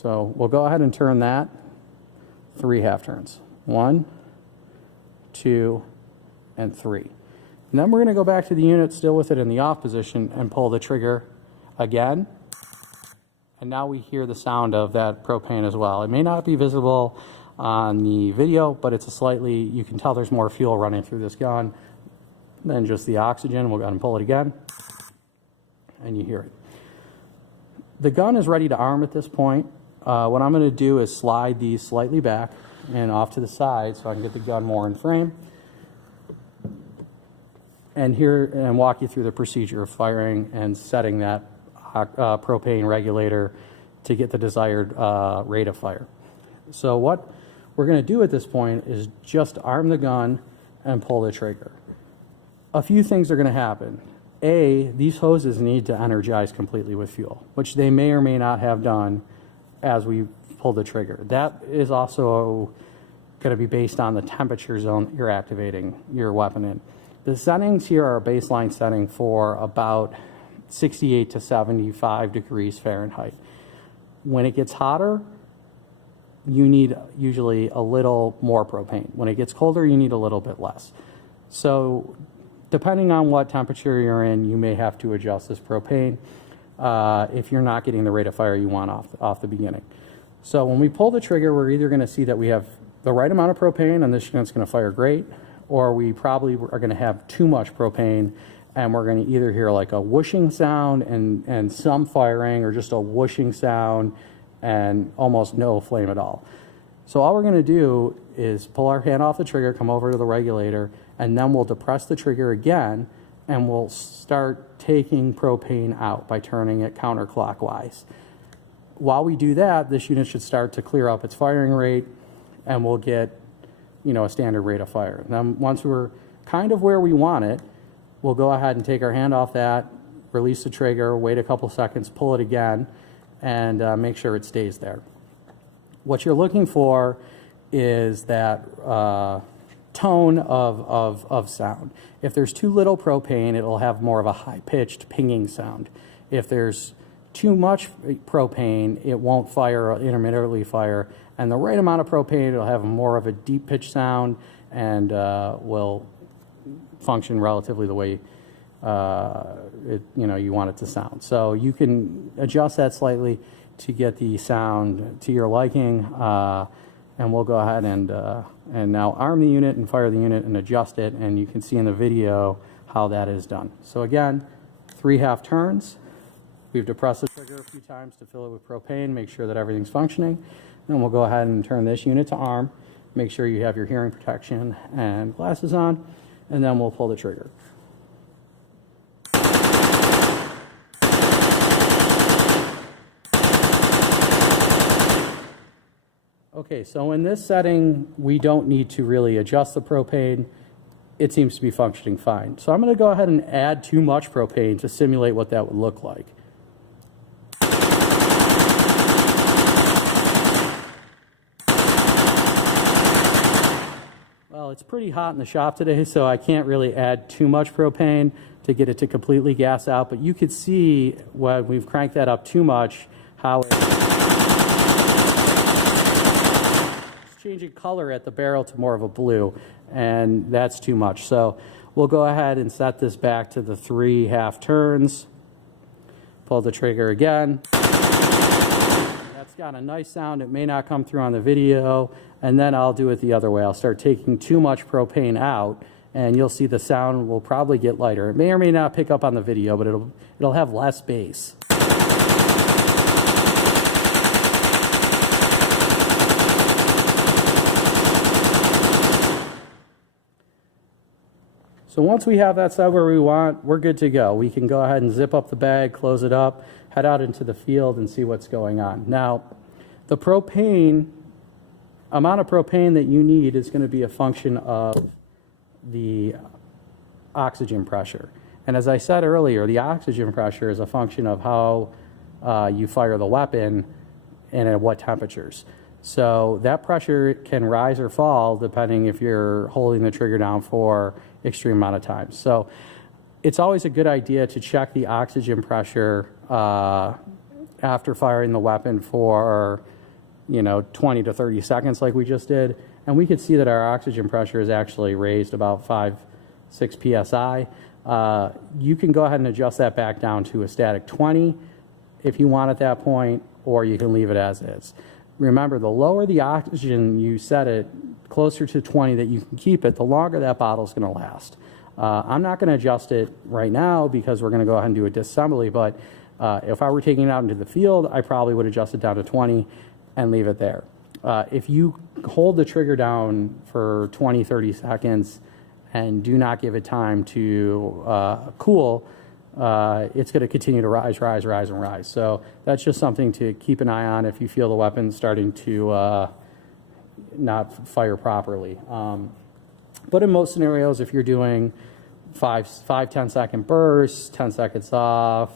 So we'll go ahead and turn that 3 half turns. 1, 2, and 3. And then we're going to go back to the unit still with it in the off position and pull the trigger again. And now we hear the sound of that propane as well. It may not be visible on the video, but it's a slightly, you can tell there's more fuel running through this gun than just the oxygen. We'll go ahead and pull it again, and you hear it. The gun is ready to arm at this point. What I'm going to do is slide these slightly back and off to the side so I can get the gun more in frame. And walk you through the procedure of firing and setting that propane regulator to get the desired rate of fire. So what we're going to do at this point is just arm the gun and pull the trigger. A few things are going to happen. A, these hoses need to energize completely with fuel, which they may or may not have done as we pull the trigger. That is also going to be based on the temperature zone you're activating your weapon in. The settings here are a baseline setting for about 68 to 75 degrees Fahrenheit. When it gets hotter, you need usually a little more propane. When it gets colder, you need a little bit less. So depending on what temperature you're in, you may have to adjust this propane if you're not getting the rate of fire you want off the beginning. So when we pull the trigger, we're either going to see that we have the right amount of propane and this gun's going to fire great, or we probably are going to have too much propane and we're going to either hear like a whooshing sound and some firing, or just a whooshing sound and almost no flame at all. So all we're going to do is pull our hand off the trigger, come over to the regulator, and then we'll depress the trigger again and we'll start taking propane out by turning it counterclockwise. While we do that, this unit should start to clear up its firing rate and we'll get a standard rate of fire. And then once we're kind of where we want it, we'll go ahead and take our hand off that, release the trigger, wait a couple seconds, pull it again, and make sure it stays there. What you're looking for is that tone of sound. If there's too little propane, it'll have more of a high-pitched pinging sound. If there's too much propane, it won't fire or intermittently fire. And the right amount of propane, it'll have more of a deep pitch sound and will function relatively the way you want it to sound. So you can adjust that slightly to get the sound to your liking, and we'll go ahead and now arm the unit and fire the unit and adjust it, and you can see in the video how that is done. So again, 3 half turns. We've depressed the trigger a few times to fill it with propane, make sure that everything's functioning. Then we'll go ahead and turn this unit to arm, make sure you have your hearing protection and glasses on, and then we'll pull the trigger. Okay, so in this setting, we don't need to really adjust the propane. It seems to be functioning fine. So I'm going to go ahead and add too much propane to simulate what that would look like. Well, it's pretty hot in the shop today, so I can't really add too much propane to get it to completely gas out, but you could see when we've cranked that up too much, how it's changing color at the barrel to more of a blue, and that's too much. So we'll go ahead and set this back to the 3 half turns, pull the trigger again. That's got a nice sound. It may not come through on the video, and then I'll do it the other way. I'll start taking too much propane out, and you'll see the sound will probably get lighter. It may or may not pick up on the video, but it'll have less bass. So once we have that set where we want, we're good to go. We can go ahead and zip up the bag, close it up, head out into the field and see what's going on. Now, the amount of propane that you need is going to be a function of the oxygen pressure. And as I said earlier, the oxygen pressure is a function of how you fire the weapon and at what temperatures. So that pressure can rise or fall depending if you're holding the trigger down for extreme amount of time. So it's always a good idea to check the oxygen pressure after firing the weapon for, 20 to 30 seconds like we just did. And we could see that our oxygen pressure is actually raised about 6 PSI. You can go ahead and adjust that back down to a static 20 if you want at that point, or you can leave it as is. Remember, the lower the oxygen you set it, closer to 20 that you can keep it, the longer that bottle's going to last. I'm not going to adjust it right now because we're going to go ahead and do a disassembly, but if I were taking it out into the field, I probably would adjust it down to 20 and leave it there. If you hold the trigger down for 20, 30 seconds and do not give it time to cool, it's going to continue to rise, and rise. So that's just something to keep an eye on if you feel the weapon's starting to not fire properly. But in most scenarios, if you're doing 10 second bursts, 10 seconds off,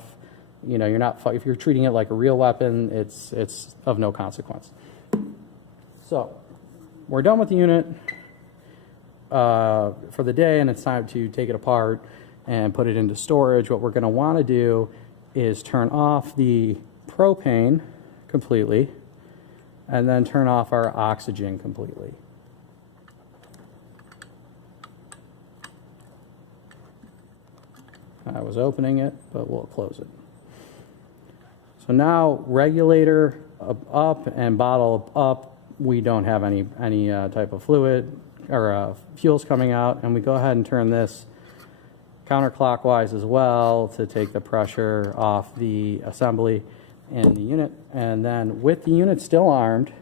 you're not, if you're treating it like a real weapon, it's of no consequence. So we're done with the unit for the day, and it's time to take it apart and put it into storage. What we're going to want to do is turn off the propane completely and then turn off our oxygen completely. I was opening it, but we'll close it. So now regulator up and bottle up, we don't have any type of fluid or fuels coming out, and we go ahead and turn this counterclockwise as well to take the pressure off the assembly in the unit. And then with the unit still armed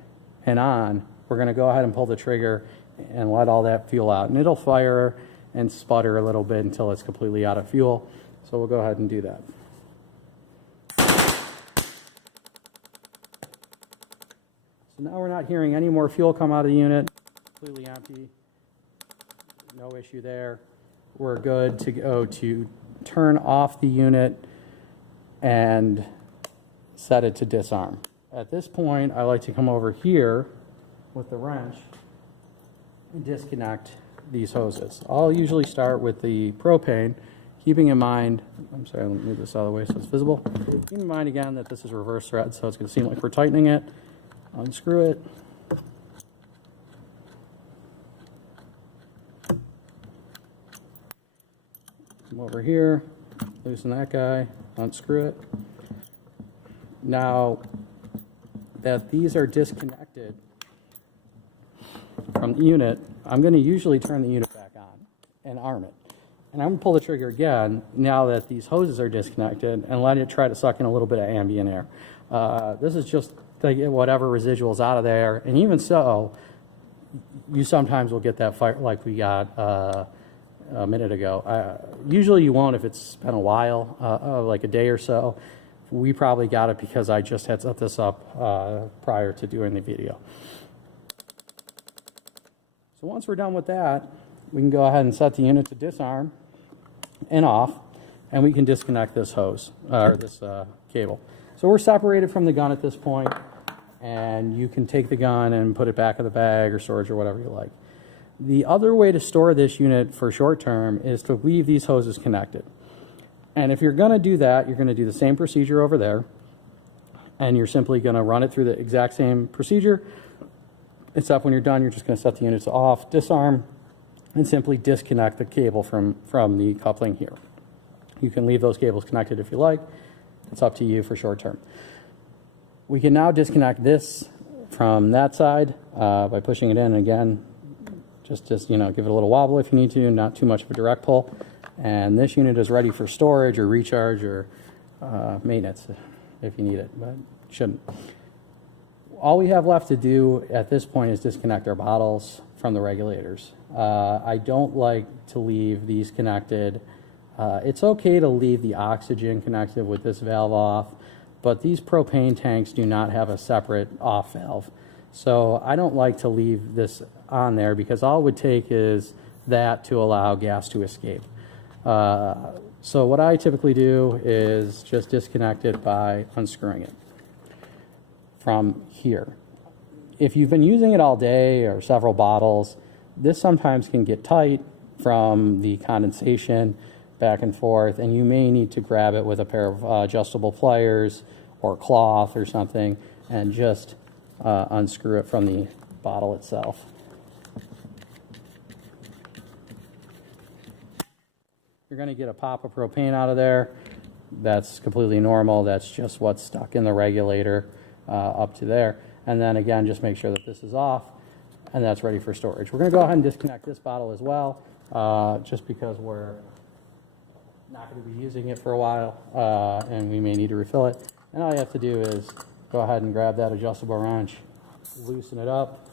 and on, we're going to go ahead and pull the trigger and let all that fuel out. And it'll fire and sputter a little bit until it's completely out of fuel. So we'll go ahead and do that. So now we're not hearing any more fuel come out of the unit. Completely empty. No issue there. We're good to go to turn off the unit and set it to disarm. At this point, I like to come over here with the wrench and disconnect these hoses. I'll usually start with the propane, keeping in mind, I'm sorry, let me move this out of the way so it's visible. Keep in mind again that this is reverse thread, so it's going to seem like we're tightening it. Unscrew it. Come over here, loosen that guy, unscrew it. Now that these are disconnected from the unit, I'm going to usually turn the unit back on and arm it. And I'm going to pull the trigger again now that these hoses are disconnected and let it try to suck in a little bit of ambient air. This is just to get whatever residuals out of there. And even so, you sometimes will get that fire like we got a minute ago. Usually you won't if it's been a while, like a day or so. We probably got it because I just had set this up prior to doing the video. So once we're done with that, we can go ahead and set the unit to disarm and off, and we can disconnect this hose, or this cable. So we're separated from the gun at this point, and you can take the gun and put it back in the bag or storage or whatever you like. The other way to store this unit for short term is to leave these hoses connected. And if you're going to do that, you're going to do the same procedure over there, and you're simply going to run it through the exact same procedure, except when you're done, you're just going to set the units off, disarm, and simply disconnect the cable from the coupling here. You can leave those cables connected if you like. It's up to you for short term. We can now disconnect this from that side by pushing it in. Again, just give it a little wobble if you need to, not too much of a direct pull. And this unit is ready for storage or recharge or maintenance if you need it, but shouldn't. All we have left to do at this point is disconnect our bottles from the regulators. I don't like to leave these connected. It's okay to leave the oxygen connected with this valve off, but these propane tanks do not have a separate off valve. So I don't like to leave this on there because all it would take is that to allow gas to escape. So what I typically do is just disconnect it by unscrewing it from here. If you've been using it all day or several bottles, this sometimes can get tight from the condensation back and forth, and you may need to grab it with a pair of adjustable pliers or cloth or something, and just unscrew it from the bottle itself. You're going to get a pop of propane out of there. That's completely normal. That's just what's stuck in the regulator up to there. And then again, just make sure that this is off, and that's ready for storage. We're going to go ahead and disconnect this bottle as well, just because we're not going to be using it for a while, and we may need to refill it. And all you have to do is go ahead and grab that adjustable wrench, loosen it up.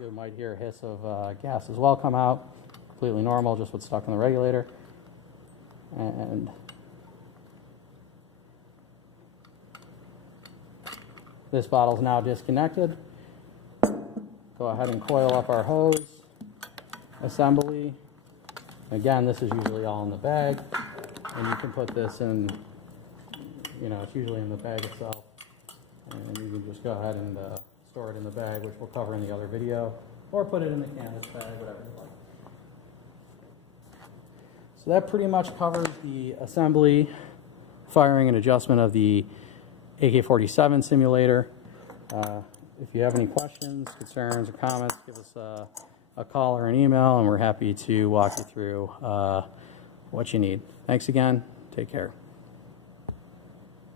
You might hear a hiss of gas as well come out. Completely normal, just what's stuck in the regulator. And this bottle is now disconnected. Go ahead and coil up our hose assembly. Again, this is usually all in the bag, and you can put this in, it's usually in the bag itself, and you can just go ahead and store it in the bag, which we'll cover in the other video, or put it in the canvas bag, whatever you like. So that pretty much covers the assembly, firing, and adjustment of the AK-47 simulator. If you have any questions, concerns, or comments, give us a call or an email, and we're happy to walk you through what you need. Thanks again. Take care.